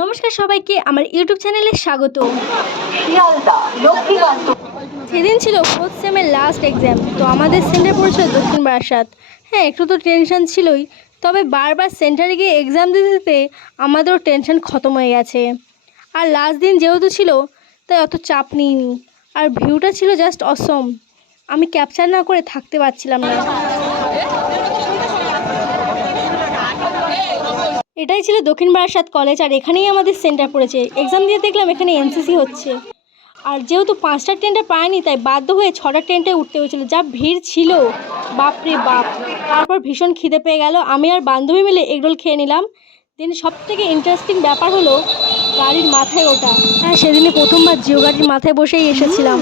নমস্কার সবাইকে আমার ইউটিউব চ্যানেলে স্বাগত। সেদিন ছিল ফোর্থ সেমের লাস্ট এক্সাম তো আমাদের সেন্টার পড়েছিল দক্ষিণ বারাসাত। হ্যাঁ একটু তো টেনশন ছিলই তবে বারবার সেন্টারে গিয়ে এক্সাম দিতে দিতে আমাদেরও টেনশন খতম হয়ে গেছে। আর লাস্ট দিন যেহেতু ছিল তাই অত চাপ নিইনি। আর ভিউটা ছিল জাস্ট অসম আমি ক্যাপচার না করে থাকতে পারছিলাম না। এটাই ছিল দক্ষিণ বারাসাত কলেজ আর এখানেই আমাদের সেন্টার পড়েছে। এক্সাম দিয়ে দেখলাম এখানে এনসিসি হচ্ছে। আর যেহেতু পাঁচটা ট্রেনটা পাইনি তাই বাধ্য হয়ে ছটা ট্রেনটে উঠতে হয়েছিল। যা ভিড় ছিল বাপরে বাপ। তারপর ভীষণ খিদে পেয়ে গেল। আমি আর বান্ধবী মিলে এগরোল খেয়ে নিলাম। দেন সব থেকে ইন্টারেস্টিং ব্যাপার হলো গাড়ির মাথায় ওঠা হ্যাঁ সেদিনে প্রথমবার জিও গাড়ির মাথায় বসেই এসেছিলাম।